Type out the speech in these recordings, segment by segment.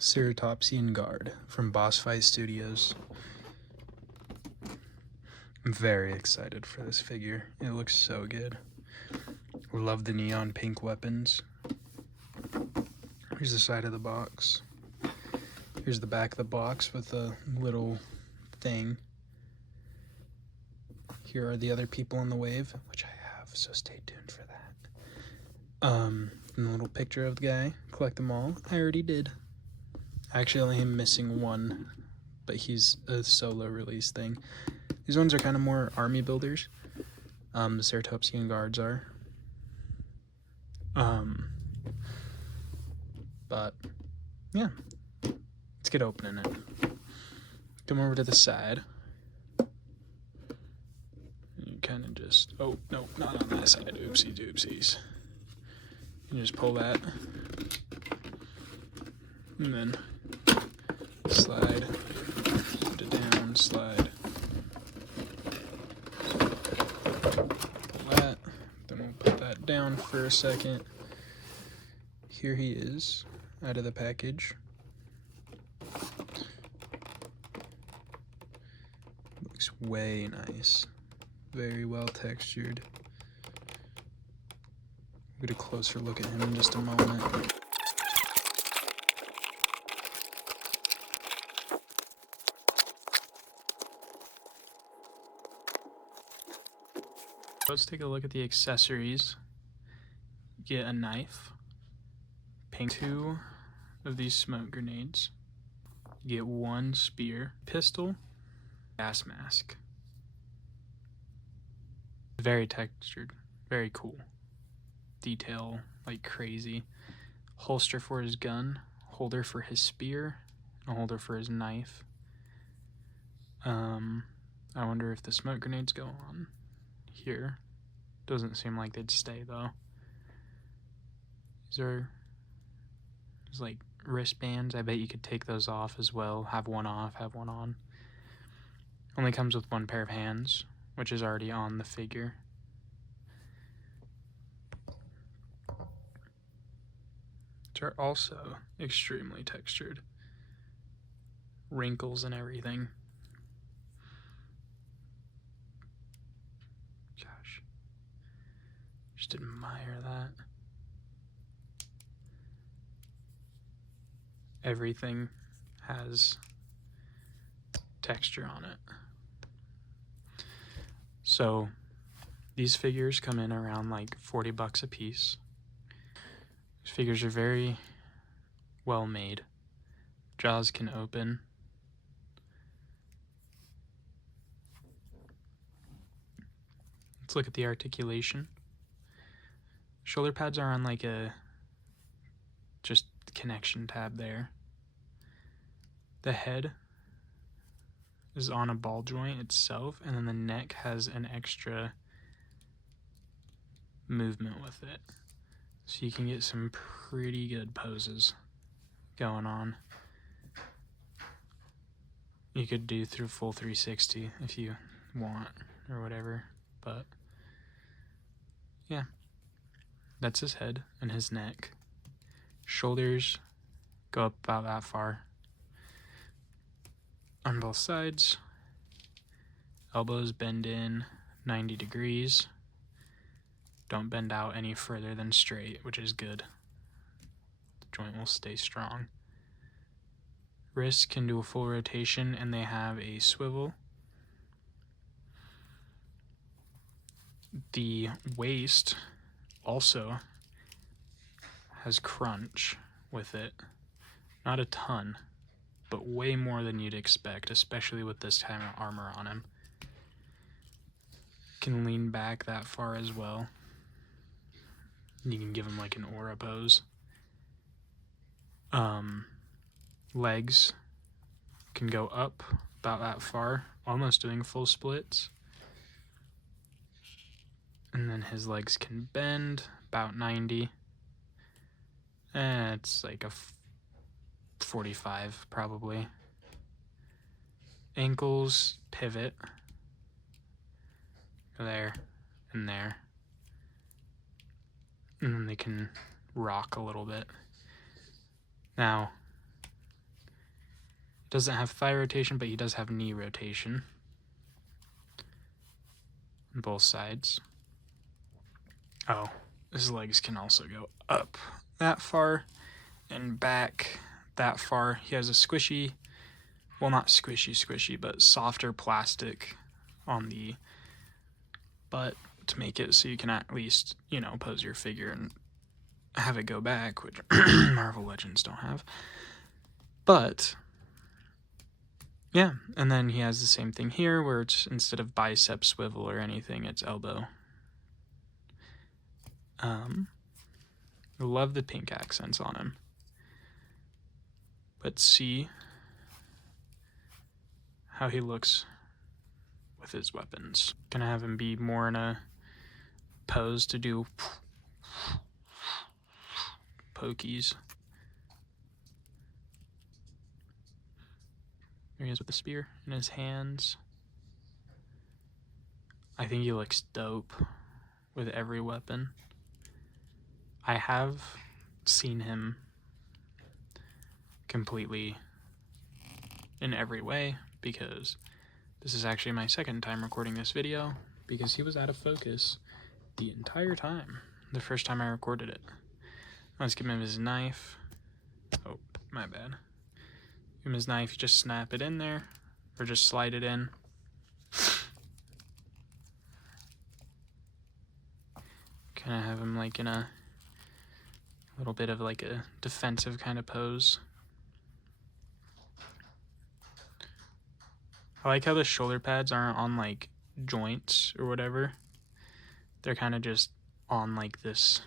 Ceratopsian guard from Bossfight Studios. I'm very excited for this figure. It looks so good. Love the neon pink weapons. Here's the side of the box. Here's the back of the box with a little thing. Here are the other people in the wave, which I have, so stay tuned for that. And a little picture of the guy. Collect them all. I already did. Actually, only am missing one, but he's a solo release thing. These ones are kind of more army builders. The Ceratopsian guards are. But yeah, let's get opening it. Come over to the side. You kind of just, oh no, not on that side. Oopsie doopsies. You just pull that, and then slide, put it down, slide. Pull that. Then we'll put that down for a second. Here he is, out of the package. Looks way nice. Very well textured. We'll get a closer look at him in just a moment. Let's take a look at the accessories. Get a knife. Pink 2 of these smoke grenades. Get 1 spear. Pistol. Gas mask. Very textured. Very cool. Detail like crazy. Holster for his gun. Holder for his spear. A holder for his knife. I wonder if the smoke grenades go on here. Doesn't seem like they'd stay though. There's like wristbands. I bet you could take those off as well. Have one off, have one on. Only comes with 1 pair of hands, which is already on the figure. Which are also extremely textured. Wrinkles and everything. Gosh. Just admire that. Everything has texture on it. So these figures come in around like 40 bucks a piece. These figures are very well made. Jaws can open. Let's look at the articulation. Shoulder pads are on like a just connection tab there. The head is on a ball joint itself, and then the neck has an extra movement with it. So you can get some pretty good poses going on. You could do through full 360 if you want or whatever, but yeah, that's his head and his neck. Shoulders go up about that far on both sides. Elbows bend in 90 degrees. Don't bend out any further than straight, which is good. The joint will stay strong. Wrists can do a full rotation, and they have a swivel. The waist also has crunch with it. Not a ton, but way more than you'd expect, especially with this kind of armor on him. Can lean back that far as well. You can give him like an aura pose. Legs can go up about that far, almost doing full splits. And then his legs can bend about 90. It's like a 45 probably. Ankles pivot. There and there. And then they can rock a little bit. Now, Doesn't have thigh rotation, but he does have knee rotation on both sides. Oh, his legs can also go up that far and back that far. He has a squishy, well, not squishy, but softer plastic on the butt to make it so you can at least, you know, pose your figure and have it go back, which Marvel Legends don't have. But yeah, and then he has the same thing here where it's instead of bicep swivel or anything, it's elbow. Love the pink accents on him. Let's see how he looks with his weapons. Gonna have him be more in a pose to do pokies. There he is with the spear in his hands. I think he looks dope with every weapon. I have seen him completely in every way because this is actually my second time recording this video because he was out of focus the entire time, the first time I recorded it. Let's give him his knife. Oh, my bad. Give him his knife, just snap it in there, or just slide it in. Kind of have him like in a little bit of like a defensive kind of pose. I like how the shoulder pads aren't on like joints or whatever. They're kind of just on like this.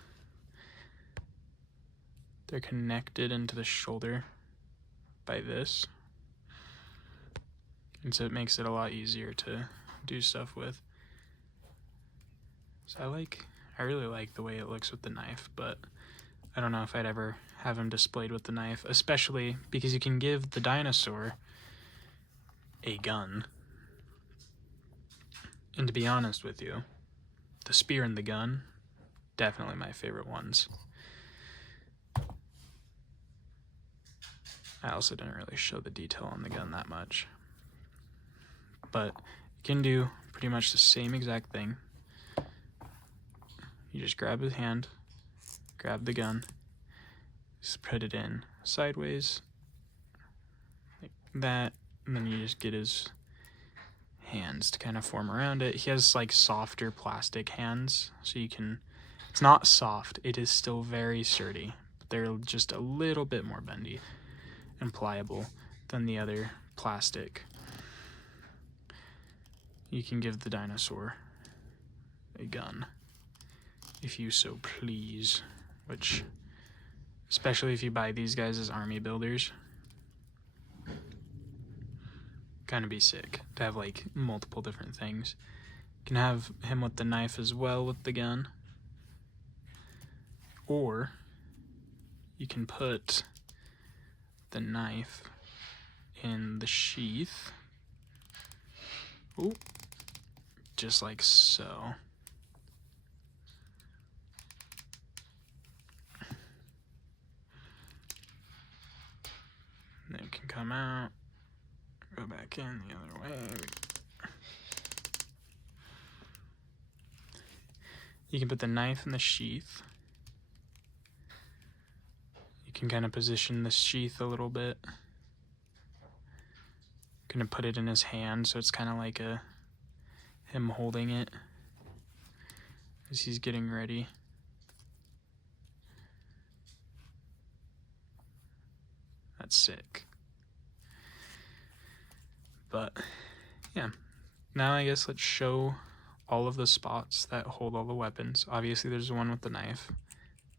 They're connected into the shoulder by this. And so it makes it a lot easier to do stuff with. So I really like the way it looks with the knife, but I don't know if I'd ever have him displayed with the knife, especially because you can give the dinosaur a gun. And to be honest with you, the spear and the gun, definitely my favorite ones. I also didn't really show the detail on the gun that much. But you can do pretty much the same exact thing. You just grab his hand, grab the gun, just put it in sideways, like that, and then you just get his hands to kind of form around it. He has like softer plastic hands, so you can, it's not soft, it is still very sturdy, but they're just a little bit more bendy and pliable than the other plastic. You can give the dinosaur a gun if you so please, which, especially if you buy these guys as army builders, kind of be sick to have like multiple different things. You can have him with the knife as well with the gun, or you can put the knife in the sheath. Ooh, just like so. And it can come out, go back in the other way. You can put the knife in the sheath. You can kind of position the sheath a little bit. Gonna put it in his hand, so it's kind of like him holding it as he's getting ready. That's sick. But yeah, now I guess let's show all of the spots that hold all the weapons. Obviously there's one with the knife.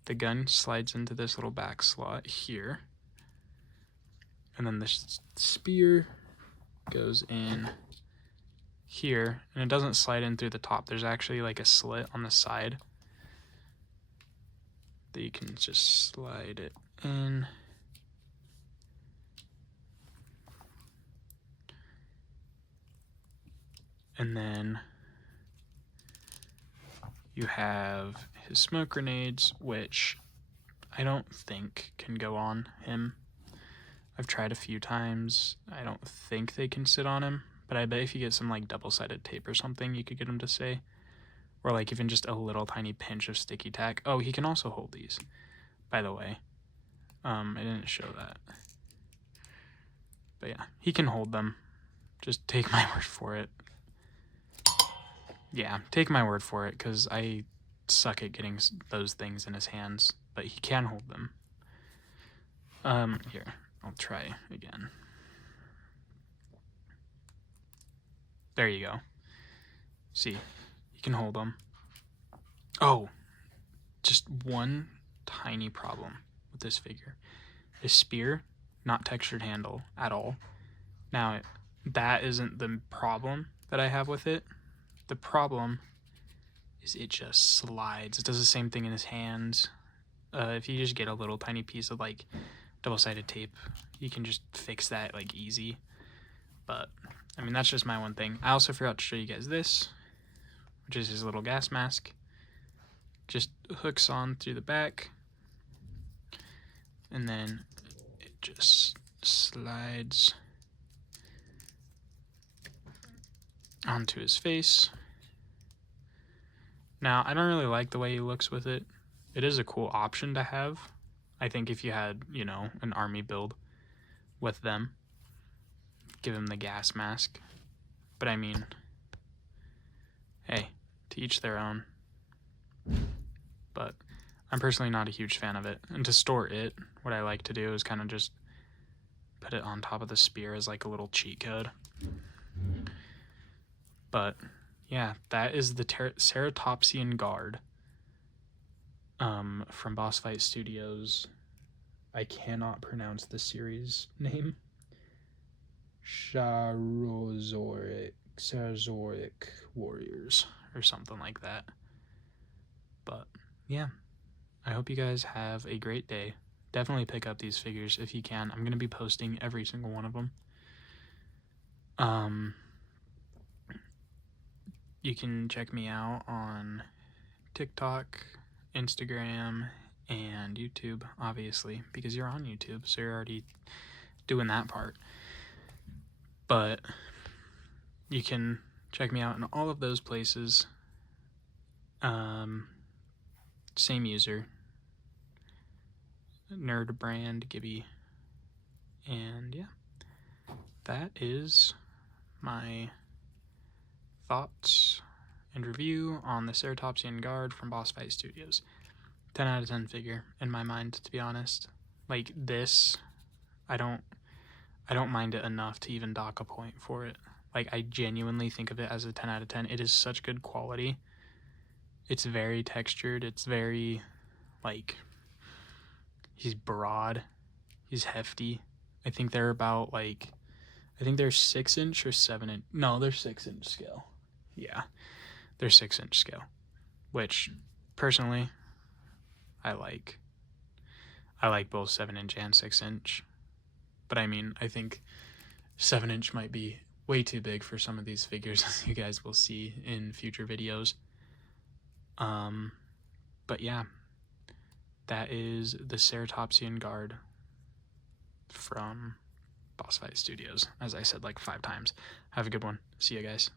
The gun slides into this little back slot here. And then the spear goes in here, and it doesn't slide in through the top. There's actually like a slit on the side that you can just slide it in. And then you have his smoke grenades, which I don't think can go on him. I've tried a few times. I don't think they can sit on him, but I bet if you get some like double-sided tape or something, you could get him to stay. Or like even just a little tiny pinch of sticky tack. Oh, he can also hold these, by the way. I didn't show that. But yeah, he can hold them. Just take my word for it. Yeah, take my word for it, because I suck at getting those things in his hands. But he can hold them. Here, I'll try again. There you go. See, you can hold them. Oh, just one tiny problem with this figure. His spear, not textured handle at all. Now, that isn't the problem that I have with it. The problem is it just slides. It does the same thing in his hands. If you just get a little tiny piece of like double-sided tape, you can just fix that like easy. But I mean, that's just my one thing. I also forgot to show you guys this, which is his little gas mask. Just hooks on through the back, and then it just slides onto his face. Now, I don't really like the way he looks with it. It is a cool option to have. I think if you had, you know, an army build with them, give him the gas mask. But I mean, hey, to each their own. But I'm personally not a huge fan of it. And to store it, what I like to do is kind of just put it on top of the spear as like a little cheat code. But yeah, that is the Ceratopsian guard from Bossfight Studios. I cannot pronounce the series name. Ceratopsian Warriors or something like that. But yeah, I hope you guys have a great day. Definitely pick up these figures if you can. I'm going to be posting every single one of them. You can check me out on TikTok, Instagram, and YouTube, obviously, because you're on YouTube, so you're already doing that part. But you can check me out in all of those places. Same user, Nerd Brand Gibby, and yeah, that is my thoughts and review on the Ceratopsian guard from Bossfight Studios. 10 out of 10 figure in my mind, to be honest. Like this, I don't mind it enough to even dock a point for it. Like, I genuinely think of it as a 10 out of 10. It is such good quality. It's very textured. It's very, like, he's broad. He's hefty. I think they're about, like, I think they're 6-inch or 7-inch. No, they're 6-inch scale. Yeah, they're 6-inch scale, which, personally, I like. I like both 7-inch and 6-inch. But, I mean, I think 7-inch might be way too big for some of these figures, as you guys will see in future videos. But yeah, that is the Ceratopsian guard from Bossfight Studios, as I said like 5 times. Have a good one. See you guys.